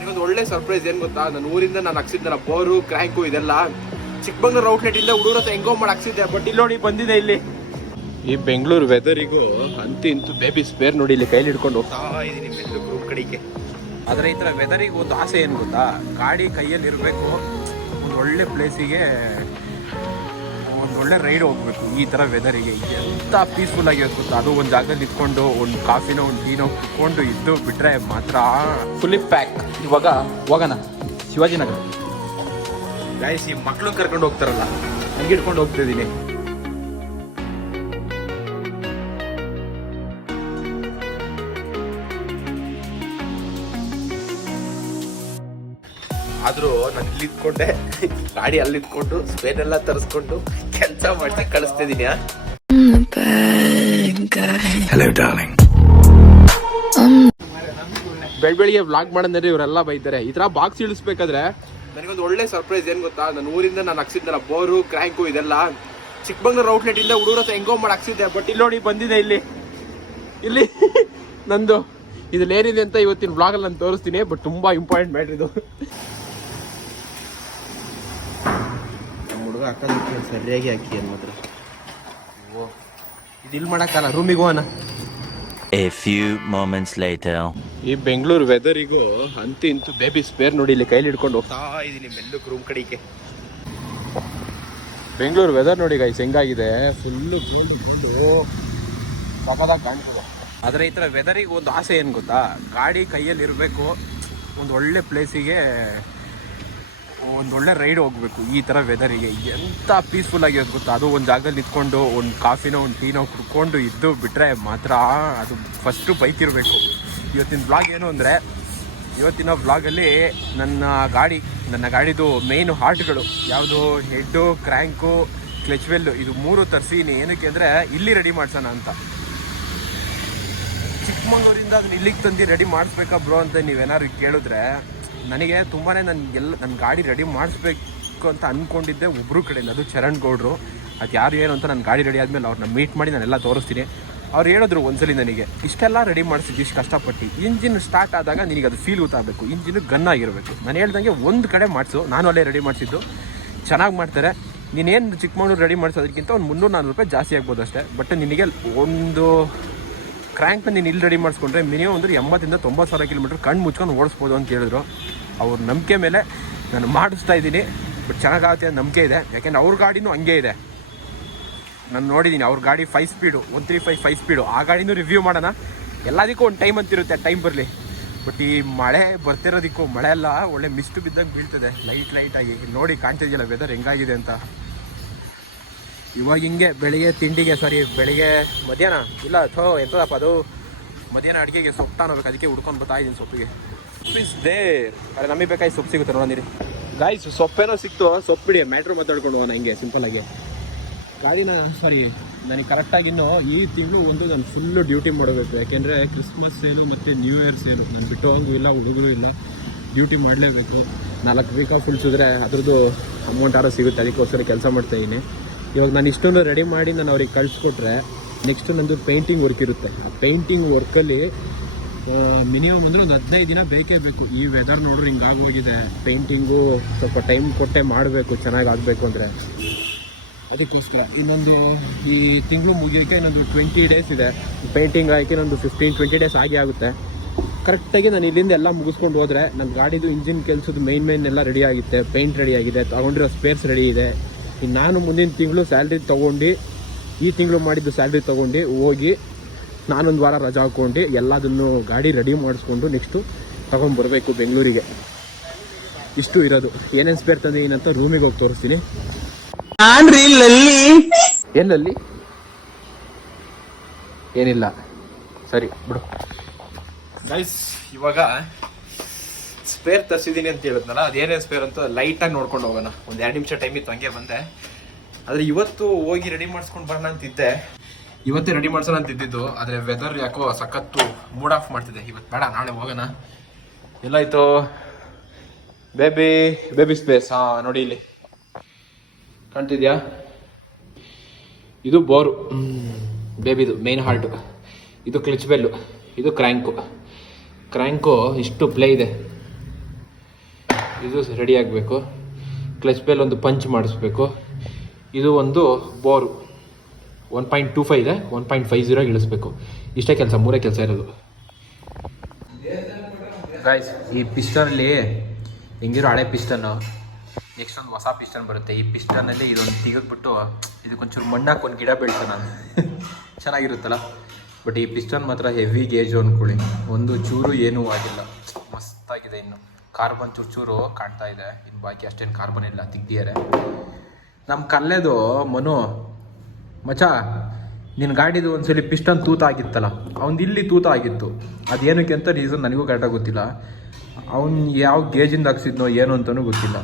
ನನಗೊಂದು ಒಳ್ಳೆ ಸರ್ಪ್ರೈಸ್ ಏನ್ ಗೊತ್ತಾ? ನನ್ನ ಊರಿಂದ ನಾನು ಹಾಕ್ಸಿದ್ನಲ್ಲ, ಬೋರು ಕ್ರ್ಯಾಂಕು ಇದೆಲ್ಲ. ಚಿಕ್ಕಬಂಗ್ಳೂರು ಔಟ್ಲೆಟ್ ಇಂದ ಹುಡುಗರ ಹತ್ರ ಹೆಂಗೋ ಮಾಡಿ ಹಾಕ್ಸಿದ್ದೆ ಬಟ್ ಇಲ್ಲಿ ನೋಡಿ ಬಂದಿದೆ ಇಲ್ಲಿ. ಈ ಬೆಂಗಳೂರು ವೆದರಿಗೂ ಅಂತೂ ಇಂತೂ ಬೇಬಿ ಸ್ಪೇರ್ ನೋಡಿ ಇಲ್ಲಿ ಕೈಲಿ ಹಿಡ್ಕೊಂಡು ಹೋಗ್ತಾ ಇದೀನಿ ಬೆಂಗಳೂರು ಕಡೆಗೆ. ಆದರೆ ಈ ಥರ ವೆದರಿಗೆ ಒಂದು ಆಸೆ ಏನು ಗೊತ್ತಾ? ಗಾಡಿ ಕೈಯಲ್ಲಿ ಇರಬೇಕು ಒಂದು ಒಳ್ಳೆ ಪ್ಲೇಸಿಗೆ ಒಳ್ಳೆ ರೈಡ್ ಹೋಗ್ಬೇಕು, ಈ ತರ ವೆದರಿಗೆ ಎಂತ ಪೀಸ್ಫುಲ್ ಆಗಿರುತ್ತೆ ಅದು ಒಂದು ಜಾಗದಲ್ಲಿ ಇಟ್ಕೊಂಡು, ಒಂದು ಕಾಫಿನೋ ಒಂದು ಟೀನೋ ಕುತ್ಕೊಂಡು ಇದ್ದು ಬಿಟ್ಟರೆ ಮಾತ್ರ ಫುಲ್ಲಿ ಪ್ಯಾಕ್ ಇವಾಗ ಹೋಗೋಣ ಶಿವಾಜಿನಗರ ಗಾಯಸ್ ಈ ಮಕ್ಳು ಕರ್ಕೊಂಡು ಹೋಗ್ತಾರಲ್ಲ, ಹಂಗೆ ಇಟ್ಕೊಂಡು ಹೋಗ್ತಾ ಆದರೂ ನಾನು ಇಲ್ಲಿ ಇಟ್ಕೊಂಡೆ ಗಾಡಿ ಅಲ್ಲಿ ಇಟ್ಕೊಂಡು ಸ್ಪೇನ್ ಎಲ್ಲ ತರಿಸ್ಕೊಂಡು ಕೆಲಸ ಮಾಡಿ ಕಳಿಸ್ತಾ ಇದೀನಿ ಆ? ಬೆಳ್ ಬೆಳಿಗ್ಗೆ ವ್ಲಾಗ್ ಮಾಡಂದ್ರೆ ಇವರೆಲ್ಲ ಬೈತಾರೆ. ಈ ತರ ಬಾಕ್ಸ್ ಇಳಿಸ್ಬೇಕಾದ್ರೆ ನನಗೊಂದು ಒಳ್ಳೆ ಸರ್ಪ್ರೈಸ್ ಏನ್ ಗೊತ್ತಾ? ನನ್ನ ಊರಿಂದ ನಾನು ಹಾಕ್ಸಿದ್ನಲ್ಲ ಬೋರು ಕ್ರ್ಯಾಂಕು ಇದೆಲ್ಲ. ಚಿಕ್ಕಬಂಗ್ಳೂರು ಔಟ್ಲೆಟ್ ಇಂದ ಹುಡುಗರ ಹತ್ರ ಹೆಂಗೋ ಮಾಡಿ ಹಾಕ್ಸಿದ್ದೆ ಬಟ್ ಇಲ್ಲಿ ನೋಡಿ ಬಂದಿದೆ ಇಲ್ಲಿ. ಇಲ್ಲಿ ನಂದು. ಇದ್ರಲ್ಲಿ ಏನಿದೆ ಅಂತ ಇವತ್ತಿನ ವ್ಲಾಗಲ್ಲಿ ನಾನು ತೋರಿಸ್ತೀನಿ ಬಟ್ ತುಂಬಾ ಇಂಪಾರ್ಟೆಂಟ್ ಮ್ಯಾಟ್ರ್ ಇದು. ಹಾಕೋದಕ್ಕೆ ಸರಿಯಾಗಿ ಹಾಕಿ ಏನು ಮಾತ್ರ. ಓ ಇದು ಇಲ್ಲಿ ಮಾಡಕ್ಕಲ್ಲ ರೂಮಿಗೆ ಹೋಗೋಣ. A few moments later. ಈ ಬೆಂಗಳೂರು ವೆದರಿಗೂ ಅಂತೂ ಇಂತೂ ಬೇಬಿ ಸ್ಪೇರ್ ನೋಡಿ ಇಲ್ಲಿ ಕೈಲಿ ಹಿಡ್ಕೊಂಡು ಹೋಗ್ತಾ ಇದೀನಿ ಮೆಲ್ಲುಕ್ ರೂಮ್ ಕಡೆಗೆ. ಬೆಂಗಳೂರು ವೆದರ್ ನೋಡಿ ಗೈಸ್ ಹೆಂಗಾಗಿದೆ? ಫುಲ್ಲು ಗೋಲ್ಡ್ ಗೋಲ್ಡು ಸಖತ್ತಾಗಿ ಕಾಣ್ತದೆ. ಆದರೆ ಈ ಥರ ವೆದರಿಗೆ ಒಂದು ಆಸೆ ಏನು ಗೊತ್ತಾ? ಗಾಡಿ ಕೈಯಲ್ಲಿ ಇರಬೇಕು ಒಂದು ಒಳ್ಳೆ ಪ್ಲೇಸಿಗೆ ಒಂದು ಒಳ್ಳೆ ರೈಡ್ ಹೋಗ್ಬೇಕು, ಈ ಥರ ವೆದರಿಗೆ ಎಂತ ಪೀಸ್ಫುಲ್ ಆಗಿರೋದು ಗೊತ್ತಾ? ಅದು ಒಂದು ಜಾಗದಲ್ಲಿ ನಿಂತ್ಕೊಂಡು ಒಂದು ಕಾಫಿನೋ ಒಂದು ಟೀನೋ ಕುಡ್ಕೊಂಡು ಇದ್ದು ಬಿಟ್ಟರೆ ಮಾತ್ರ ಅದು ಫಸ್ಟು ಬೈಕ್ ಇರಬೇಕು ಇವತ್ತಿನ ಬ್ಲಾಗ್ ಏನು ಅಂದರೆ, ಇವತ್ತಿನ ಬ್ಲಾಗಲ್ಲಿ ನನ್ನ ಗಾಡಿ, ನನ್ನ ಗಾಡಿದು ಮೇಯ್ನು ಹಾರ್ಟ್ಗಳು ಯಾವುದು ಹೆಡ್ಡು ಕ್ರ್ಯಾಂಕು ಕ್ಲೆಚ್ವೆಲ್ಲು ಇದು ಮೂರು ತರಿಸೀನಿ ಏನಕ್ಕೆ ಅಂದರೆ, ಇಲ್ಲಿ ರೆಡಿ ಮಾಡ್ಸೋಣ ಅಂತ. ಚಿಕ್ಕಮಂಗ್ಳೂರಿಂದ ಅದನ್ನ ಇಲ್ಲಿಗೆ ತಂದು ರೆಡಿ ಮಾಡಿಸ್ಬೇಕಾ ಬ್ರೋ ಅಂತ ನೀವೇನಾದ್ರು ಕೇಳಿದ್ರೆ ನನಗೆ ತುಂಬಾ ನನಗೆಲ್ಲ ನನ್ನ ಗಾಡಿ ರೆಡಿ ಮಾಡಿಸ್ಬೇಕು ಅಂತ ಅಂದ್ಕೊಂಡಿದ್ದೆ ಒಬ್ಬರು ಕಡೆಯಿಂದ ಅದು ಚರಣ್ ಗೌಡ್ರು. ಅದು ಯಾರು ಏನು ಅಂತ ನನ್ನ ಗಾಡಿ ರೆಡಿ ಆದಮೇಲೆ ಅವ್ರನ್ನ ಮೀಟ್ ಮಾಡಿ ನಾನೆಲ್ಲ ತೋರಿಸ್ತೀನಿ. ಅವ್ರು ಹೇಳಿದ್ರು ಒಂದ್ಸಲಿ ನನಗೆ, ಇಷ್ಟೆಲ್ಲ ರೆಡಿ ಮಾಡಿಸಿದ್ದು, ಇಷ್ಟು ಕಷ್ಟಪಟ್ಟು. ಇಂಜಿನ್ ಸ್ಟಾರ್ಟ್ ಆದಾಗ ನಿನಗೆ ಅದು ಫೀಲ್ ಗೊತ್ತಾಗಬೇಕು. ಇಂಜಿನ್ ಗನ್ ಆಗಿರಬೇಕು. ನಾನು ಹೇಳ್ದಂಗೆ ಒಂದು ಕಡೆ ಮಾಡಿಸು, ನಾನು ಅಲ್ಲೇ ರೆಡಿ ಮಾಡಿಸಿದ್ದು. ಚೆನ್ನಾಗಿ ಮಾಡ್ತಾರೆ. ನೀನೇನು ಚಿಕ್ಕಮಗಳೂರು ರೆಡಿ ಮಾಡಿಸೋದಕ್ಕಿಂತ ಒಂದು ಮುನ್ನೂರು ನಾನ್ನೂರು ರೂಪಾಯಿ ಜಾಸ್ತಿ ಆಗ್ಬೋದು ಅಷ್ಟೇ. ಬಟ್ ನಿನಗೆ ಒಂದು ಕ್ರ್ಯಾಂಕ್ನ ನೀನು ಇಲ್ಲಿ ರೆಡಿ ಮಾಡಿಸ್ಕೊಂಡ್ರೆ ಮಿನಿಮಮ್ ಅಂದ್ರೆ ಎಂಬತ್ತಿಂದ ತೊಂಬತ್ತು ಸಾವಿರ ಕಿಲೋಮೀಟ್ರ್ ಕಣ್ಣು ಮುಚ್ಕೊಂಡು ಓಡಿಸ್ಬೋದು ಅಂತ ಹೇಳಿದ್ರು. ಅವ್ರ ನಂಬಿಕೆ ಮೇಲೆ ನಾನು ಮಾಡಿಸ್ತಾ ಇದ್ದೀನಿ. ಬಟ್ ಚೆನ್ನಾಗಾಗುತ್ತೆ ಅಂತ ನಂಬಿಕೆ ಇದೆ. ಯಾಕೆಂದ್ರೆ ಅವ್ರ ಗಾಡಿನೂ ಹಂಗೆ ಇದೆ. ನಾನು ನೋಡಿದ್ದೀನಿ ಅವ್ರ ಗಾಡಿ five speed one three five five speed ಆ ಗಾಡಿನೂ ರಿವ್ಯೂ ಮಾಡೋಣ. ಎಲ್ಲದಕ್ಕೂ ಒಂದು ಟೈಮ್ ಅಂತಿರುತ್ತೆ ಟೈಮ್ ಬರಲಿ. ಬಟ್ ಈ ಮಳೆ ಬರ್ತಿರೋದಕ್ಕೂ ಮಳೆ ಎಲ್ಲ ಒಳ್ಳೆ ಮಿಸ್ಟ್ ಬಿದ್ದಂಗೆ ಬೀಳ್ತದೆ. ಲೈಟ್ ಲೈಟಾಗಿ ನೋಡಿ, ಕಾಣ್ತಿದೆಯಲ್ಲ ವೆದರ್ ಹೆಂಗಾಗಿದೆ ಅಂತ. ಇವಾಗ ಹಿಂಗೆ ಬೆಳಿಗ್ಗೆ ತಿಂಡಿಗೆ ಸಾರಿ ಬೆಳಿಗ್ಗೆ ಮಧ್ಯಾಹ್ನ. ಇಲ್ಲ, ಥೋ ಎಂತದಪ್ಪ ಅದು ಮಧ್ಯಾಹ್ನ ಅಡುಗೆಗೆ ಸೊಪ್ಪು ಅನ್ನೋದಕ್ಕೆ ಅದಕ್ಕೆ ಹುಡ್ಕೊಂಡು ಬರ್ತಾ ಇದ್ದೀನಿ ಸೊಪ್ಪಿಗೆ. ಇಸ್ ದೇರ್ ಅರೆ ಬೇಕಾಗಿ ಸಿಗುತ್ತೆ ಗಾಯ್ಸ್ ಸೊಪ್ಪೇನೋ ಸಿಕ್ತು ಸೊಪ್ಪು ಬಿಡಿ ಮ್ಯಾಟ್ರ್ ಮಾತಾಡ್ಕೊಂಡು ಹೋಗೋಣ ಹಿಂಗೆ ಸಿಂಪಲ್ ಆಗಿ. ಗಾಡಿನ ಸಾರಿ ನನಗೆ ಕರೆಕ್ಟಾಗಿ ಇನ್ನು ಈ ತಿಂಗಳು ಒಂದು ನಾನು ಫುಲ್ಲು ಡ್ಯೂಟಿ ಮಾಡಬೇಕು. ಯಾಕೆಂದರೆ ಕ್ರಿಸ್ಮಸ್ ಸೇಲು ಮತ್ತು ನ್ಯೂ ಇಯರ್ ಸೇಲು ನಾನು ಬಿಟ್ಟು ಹೋಗು ಇಲ್ಲ, ಹುಡುಗರು ಇಲ್ಲ ಡ್ಯೂಟಿ ಮಾಡಲೇಬೇಕು. ನಾಲ್ಕು ವೀಕ್ ಆಫ್ ಸಿದ್ರೆ ಅದ್ರದ್ದು ಅಮೌಂಟ್ ಆರೋ ಸಿಗುತ್ತೆ, ಅದಕ್ಕೋಸ್ಕರ ಕೆಲಸ ಮಾಡ್ತಾಯಿದ್ದೀನಿ ಇವಾಗ ನಾನು ಇಷ್ಟೊಂದು ರೆಡಿ ಮಾಡಿ ನಾನು ಅವ್ರಿಗೆ ಕಳಿಸ್ಕೊಟ್ರೆ ನೆಕ್ಸ್ಟ್ ನಂದು ಪೇಂಟಿಂಗ್ ವರ್ಕ್ ಇರುತ್ತೆ. ಆ ಪೇಂಟಿಂಗ್ ವರ್ಕಲ್ಲಿ ಮಿನಿಮಮ್ ಅಂದ್ರೆ ಒಂದು ಹದಿನೈದು ದಿನ ಬೇಕೇ ಬೇಕು. ಈ ವೆದರ್ ನೋಡ್ರಿ ಹಿಂಗಾಗೋಗಿದೆ ಪೇಂಟಿಂಗು ಸ್ವಲ್ಪ ಟೈಮ್ ಕೊಟ್ಟೆ ಮಾಡಬೇಕು, ಚೆನ್ನಾಗಿ ಆಗಬೇಕು ಅಂದರೆ. ಅದಕ್ಕೋಸ್ಕರ ಇನ್ನೊಂದು ಈ ತಿಂಗಳು ಮುಗಿಯೋಕ್ಕೆ ಇನ್ನೊಂದು ಟ್ವೆಂಟಿ ಡೇಸ್ ಇದೆ. ಪೇಂಟಿಂಗ್ ಆಗಿ ಇನ್ನೊಂದು ಫಿಫ್ಟೀನ್ ಟ್ವೆಂಟಿ ಡೇಸ್ ಆಗಿ ಆಗುತ್ತೆ. ಕರೆಕ್ಟಾಗಿ ನಾನು ಇಲ್ಲಿಂದ ಎಲ್ಲ ಮುಗಿಸ್ಕೊಂಡು ಹೋದರೆ ನನ್ನ ಗಾಡಿದು ಇಂಜಿನ್ ಕೆಲಸದ ಮೈನ್ ಮೈನ್ ಎಲ್ಲ ರೆಡಿ ಆಗುತ್ತೆ. ಪೇಂಟ್ ರೆಡಿ ಆಗಿದೆ, ತೊಗೊಂಡಿರೋ ಸ್ಪೇರ್ಸ್ ರೆಡಿ ಇದೆ. ಇನ್ನು ನಾನು ಮುಂದಿನ ತಿಂಗಳು ಸ್ಯಾಲ್ರಿ ತೊಗೊಂಡು, ಈ ತಿಂಗಳು ಮಾಡಿದ್ದು ಸ್ಯಾಲ್ರಿ ತೊಗೊಂಡು ಹೋಗಿ ನಾನೊಂದು ವಾರ ರಜಾ ಹಾಕ್ಕೊಂಡು ಎಲ್ಲದನ್ನು ಗಾಡಿ ರೆಡಿ ಮಾಡಿಸ್ಕೊಂಡು ನೆಕ್ಸ್ಟು ತೊಗೊಂಡ್ಬರ್ಬೇಕು ಬೆಂಗಳೂರಿಗೆ. ಇಷ್ಟು ಇರೋದು. ಏನೇನು ಸ್ಪೇರ್ ತಂದಿದ್ದೀನಿ ಏನಂತ ರೂಮಿಗೆ ಹೋಗಿ ತೋರಿಸ್ತೀನಿ. ಎಲ್ಲಲ್ಲಿ? ಏನಿಲ್ಲ. ಸರಿ ಬಿಡು. ಗೈಸ್ ಇವಾಗ ಸ್ಪೇರ್ ತರಿಸಿದ್ದೀನಿ ಅಂತ ಹೇಳಿದ್ನಲ್ಲ ಅದೇನೇನು ಸ್ಪೇರ್ ಅಂತ ಲೈಟಾಗಿ ನೋಡ್ಕೊಂಡು ಹೋಗೋಣ. ಒಂದು ಎರಡು ನಿಮಿಷ ಟೈಮ್ ಇತ್ತು ಹಂಗೆ ಬಂದೆ. ಆದರೆ ಇವತ್ತು ಹೋಗಿ ರೆಡಿ ಮಾಡಿಸ್ಕೊಂಡು ಬರೋಣ ಅಂತಿದ್ದೆ. ಇವತ್ತೇ ರೆಡಿ ಮಾಡ್ಸೋಣ ಅಂತ ಇದ್ದಿದ್ದು, ಆದರೆ ವೆದರ್ ಯಾಕೋ ಸಖತ್ತು ಮೂಡ್ ಆಫ್ ಮಾಡ್ತಿದೆ. ಇವತ್ತು ಬೇಡ, ನಾಳೆ ಹೋಗೋಣ. ಎಲ್ಲಾಯ್ತು? ಬೇಬಿ ಬೇಬಿ ಸ್ಪೇಸ್ ಹಾ, ನೋಡಿ ಇಲ್ಲಿ. ಕಾಣ್ತಿದ್ಯಾ? ಇದು ಬೋರು ಬೇಬಿದು ಮೇನ್ ಹಾರ್ಟು ಇದು ಕ್ಲಿಚ್ ಬೆಲ್ಲು ಇದು ಕ್ರ್ಯಾಂಕು ಕ್ರ್ಯಾಂಕು ಇಷ್ಟು ಪ್ಲೇ ಇದೆ. ಇದು ರೆಡಿ ಆಗಬೇಕು. ಕ್ಲಚ್ ಬೆಲ್ ಒಂದು ಪಂಚ್ ಮಾಡಿಸ್ಬೇಕು. ಇದು ಒಂದು bore one point two five ಇದೆ. ಒನ್ ಪಾಯಿಂಟ್ ಫೈವ್ ಜೀರೋ ಇಳಿಸ್ಬೇಕು. ಇಷ್ಟೇ ಕೆಲಸ, ಮೂರೇ ಕೆಲಸ ಇರೋದು. ಗಾಯ್ಸ್ ಈ ಪಿಸ್ಟನಲ್ಲಿ ಹೆಂಗಿರೋ ಹಳೆ ಪಿಸ್ಟನ್ನು ನೆಕ್ಸ್ಟ್ ಒಂದು ಹೊಸ ಪಿಸ್ಟನ್ ಬರುತ್ತೆ. ಈ ಪಿಸ್ಟನಲ್ಲಿ ಇದೊಂದು ತೆಗೆದ್ಬಿಟ್ಟು ಇದಕ್ಕೊಂಚೂರು ಮಣ್ಣಾಕಿ ಒಂದು ಗಿಡ ಬೆಳೆಸ ನಾನು. ಚೆನ್ನಾಗಿರುತ್ತಲ್ಲ? ಬಟ್ ಈ ಪಿಸ್ಟನ್ ಮಾತ್ರ ಹೆವಿ ಗೇಜು ಅಂದ್ಕೊಳ್ಳಿ ಒಂದು ಚೂರು ಏನೂ ಆಗಿಲ್ಲ. ಮಸ್ತಾಗಿದೆ ಇನ್ನು. ಕಾರ್ಬನ್ ಚೂರು ಚೂರು ಕಾಣ್ತಾ ಇದೆ. ಇನ್ನು ಬಾಕಿ ಅಷ್ಟೇನು ಕಾರ್ಬನ್ ಇಲ್ಲ. ತೆಗ್ದಿದ್ದಾರೆ. ನಮ್ಮ ಕಲ್ಲೇದು ಮನು ಮಚ ನಿನ್ನ ಗಾಡಿದು ಒಂದ್ಸಲಿ ಪಿಸ್ಟನ್ ತೂತ ಆಗಿತ್ತಲ್ಲ ಅವ್ನು ಇಲ್ಲಿ ತೂತ ಆಗಿತ್ತು ಅದೇನಕ್ಕೆ ಅಂತ ರೀಸನ್ ನನಗೂ ಕರೆಕ್ಟಾಗಿ ಗೊತ್ತಿಲ್ಲ. ಅವ್ನು ಯಾವ ಗೇಜಿಂದ ಹಾಕ್ಸಿದ್ನೋ ಏನು ಅಂತಲೂ ಗೊತ್ತಿಲ್ಲ.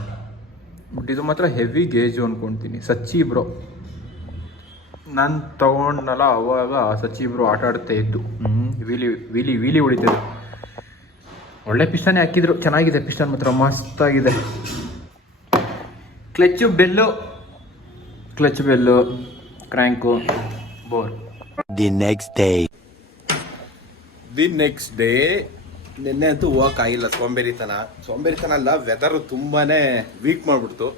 ಬಟ್ ಇದು ಮಾತ್ರ ಹೆವಿ ಗೇಜು ಅಂದ್ಕೊಳ್ತೀನಿ ಸಚ್ಚಿ ಬ್ರೋ ನಾನು ತಗೊಂಡಲ್ಲ ಅವಾಗ ಸಚ್ಚಿ ಬ್ರೋ ಆಟ ಆಡ್ತಾ ಇದ್ದು. ವೀಲಿ ವೀಲಿ ವೀಲಿ ಹೊಡಿತಿದ್ದು ಒಳ್ಳೆ ಪಿಸ್ಟನ್ ಹಾಕಿದ್ರು. ಚೆನ್ನಾಗಿದೆ ಪಿಸ್ಟನ್ ಮಾತ್ರ, ಮಸ್ತಾಗಿದೆ. Clutch bell. Clutch bell. Crank bore the next day the next day ನಿನ್ನೆ ಅಂತೂ ಹೋಗಕ್ಕಾಗಿಲ್ಲ ಸೋಂಬೇರಿತನ. ಸೋಂಬೇರಿತನ ಅಲ್ಲ ವೆದರ್ ತುಂಬಾನೇ ವೀಕ್ ಮಾಡ್ಬಿಡ್ತು.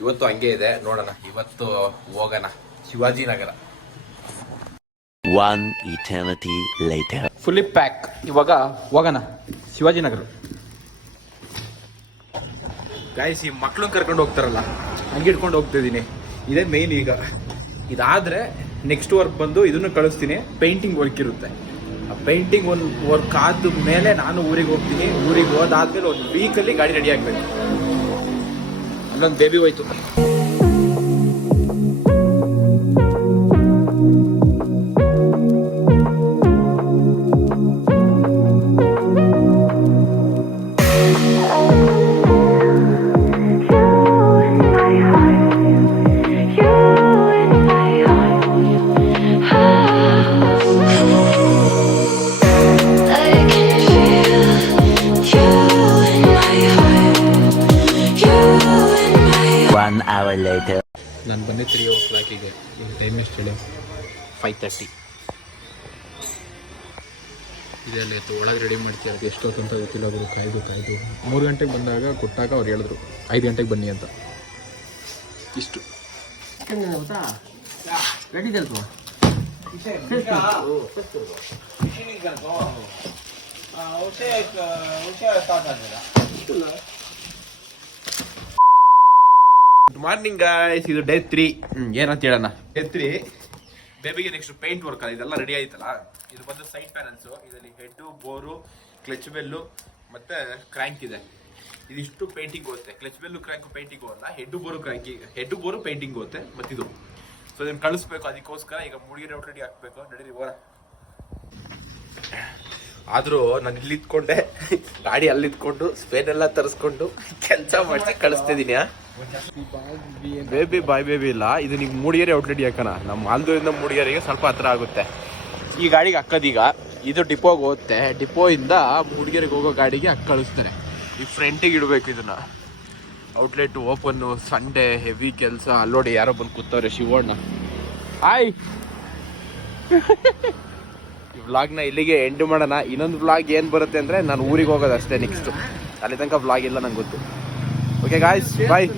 ಇವತ್ತು ಹಂಗೆ ಇದೆ ನೋಡೋಣ. ಇವತ್ತು ಹೋಗೋಣ. Shivajinagar one eternity later fully pack ಇವಾಗ ಹೋಗೋಣ. ಶಿವಾಜಿನಗರ ಗಾಯಸ್ ಈ ಮಕ್ಳನ್ನ ಕರ್ಕೊಂಡು ಹೋಗ್ತಾರಲ್ಲ ಹಂಗೆ ಇಟ್ಕೊಂಡು ಹೋಗ್ತಿದ್ದೀನಿ. ಇದೇ ಮೇನ್ ಈಗ. ಇದಾದ್ರೆ ನೆಕ್ಸ್ಟ್ ವರ್ಕ್ ಬಂದು ಇದನ್ನು ಕಳಿಸ್ತೀನಿ. ಪೇಂಟಿಂಗ್ ವರ್ಕ್ ಇರುತ್ತೆ. ಆ ಪೇಂಟಿಂಗ್ ಒಂದು ವರ್ಕ್ ಆದ ಮೇಲೆ ನಾನು ಊರಿಗೆ ಹೋಗ್ತೀನಿ. ಊರಿಗೆ ಹೋದಾದ್ಮೇಲೆ ಒಂದು ವೀಕಲ್ಲಿ ಗಾಡಿ ರೆಡಿ ಆಗಬೇಕು. ಅಲ್ಲೊಂದು ಬೇಬಿ ಹೋಯ್ತು. ಓ ಕ್ಲಾಕಿಗೆ ಟೈಮ್ ಎಷ್ಟು ಹೇಳಿ ಫೈವ್ ತರ್ಟಿ ಇದೆಲ್ಲ ಇತ್ತು ಒಳಗೆ ರೆಡಿ ಮಾಡ್ತೀರ ಅದು ಎಷ್ಟೊತ್ತು ಅಂತ ಗೊತ್ತಿಲ್ಲ. ಅವರು ಕಾಯ್ದು ಕಾಯ್ದು ಮೂರು ಗಂಟೆಗೆ ಬಂದಾಗ ಕೊಟ್ಟಾಗ ಅವ್ರು ಹೇಳಿದ್ರು. ಐದು ಗಂಟೆಗೆ ಬನ್ನಿ ಅಂತ. ಇಷ್ಟು. ಗುಡ್ ಮಾರ್ನಿಂಗ್ ಗಾಯ್ಸ್ ಇದು ಡೇ ತ್ರೀ ಏನಂತ ಹೇಳೋಣ ಡೇ ತ್ರೀ ಬೇಬಿಗೆ ನೆಕ್ಸ್ಟ್ ಪೇಂಟ್ ವರ್ಕ್ ಇದೆಲ್ಲ ರೆಡಿ ಆಯ್ತಲ್ಲ? ಇದು ಬಂದು ಸೈಡ್ ಪ್ಯಾನಲ್ಸ್ ಇದರಲ್ಲಿ ಹೆಡ್ ಬೋರು ಕ್ಲಚ್ ಬೆಲ್ಲು ಮತ್ತೆ ಕ್ರ್ಯಾಂಕ್ ಇದೆ. ಇದಿಷ್ಟು ಪೇಂಟಿಂಗ್ ಹೋಗುತ್ತೆ. ಕ್ಲಚ್ ಬೆಲ್ಲು ಕ್ರ್ಯಾಂಕ್ ಪೇಂಟಿಂಗ್ ಹೋಗಲ್ಲ. Head bore crank head bore painting ಹೋಗುತ್ತೆ ಮತ್ತಿದು. ಸೊ ಇದನ್ನು ಕಳಿಸ್ಬೇಕು. ಅದಕ್ಕೋಸ್ಕರ ಈಗ ಮುಡಿಗೆ ಔಟ್ರೆಡಿ ಹಾಕ್ಬೇಕು. ನಡೀರಿ ಓರ ಆದರೂ ನಾನು ಇಲ್ಲಿ ಇದ್ಕೊಂಡೆ ಗಾಡಿ ಅಲ್ಲಿ ಇದ್ಕೊಂಡು ಸ್ಪೇನ್ ಎಲ್ಲ ತರಿಸ್ಕೊಂಡು ಕೆಲಸ ಮಾಡಿಸಿ ಕಳಿಸ್ತಿದ್ದೀನಿ ಬೇಬಿ ಬಾಯ್ ಬೇಬಿ ಇಲ್ಲ. ಇದು ನಿಮ್ಗೆ ಮೂಡಿಗೆರೆ ಔಟ್ಲೆಟ್ ಹಾಕೋಣ. ನಮ್ಮ ಆಲ್ದೂರಿಂದ ಮೂಡಿಗೆರೆಗೆ ಸ್ವಲ್ಪ ಹತ್ರ ಆಗುತ್ತೆ. ಈ ಗಾಡಿಗೆ ಹಾಕೋದೀಗ ಇದು ಡಿಪೋಗೆ ಹೋಗುತ್ತೆ. ಡಿಪೋ ಇಂದ ಮೂಡಿಗೆರೆಗೆ ಹೋಗೋ ಗಾಡಿಗೆ ಹಾಕಿ ಕಳಿಸ್ತಾರೆ. ಈ ಫ್ರೆಂಟಿಗೆ ಇಡಬೇಕು ಇದನ್ನ. ಔಟ್ಲೆಟ್ ಓಪನ್ನು ಸಂಡೇ ಹೆವಿ ಕೆಲಸ. ಅಲ್ಲೋಡಿ ಯಾರೋ ಬಂದು ಕೂತವ್ರೆ, ಶಿವಣ್ಣ. ಆಯ್ ಈ ವ್ಲಾಗ್ನ ಇಲ್ಲಿಗೆ ಎಂಡ್ ಮಾಡೋಣ. ಇನ್ನೊಂದು ವ್ಲಾಗ್ ಏನು ಬರುತ್ತೆ ಅಂದರೆ ನಾನು ಊರಿಗೆ ಹೋಗೋದು ಅಷ್ಟೇ ನೆಕ್ಸ್ಟ್ ಅಲ್ಲಿ ತನಕ ವ್ಲಾಗ್ ಇಲ್ಲ ನಂಗೆ ಗೊತ್ತು. ಓಕೆ ಗಾಯ್ಸ್ ಬಾಯ್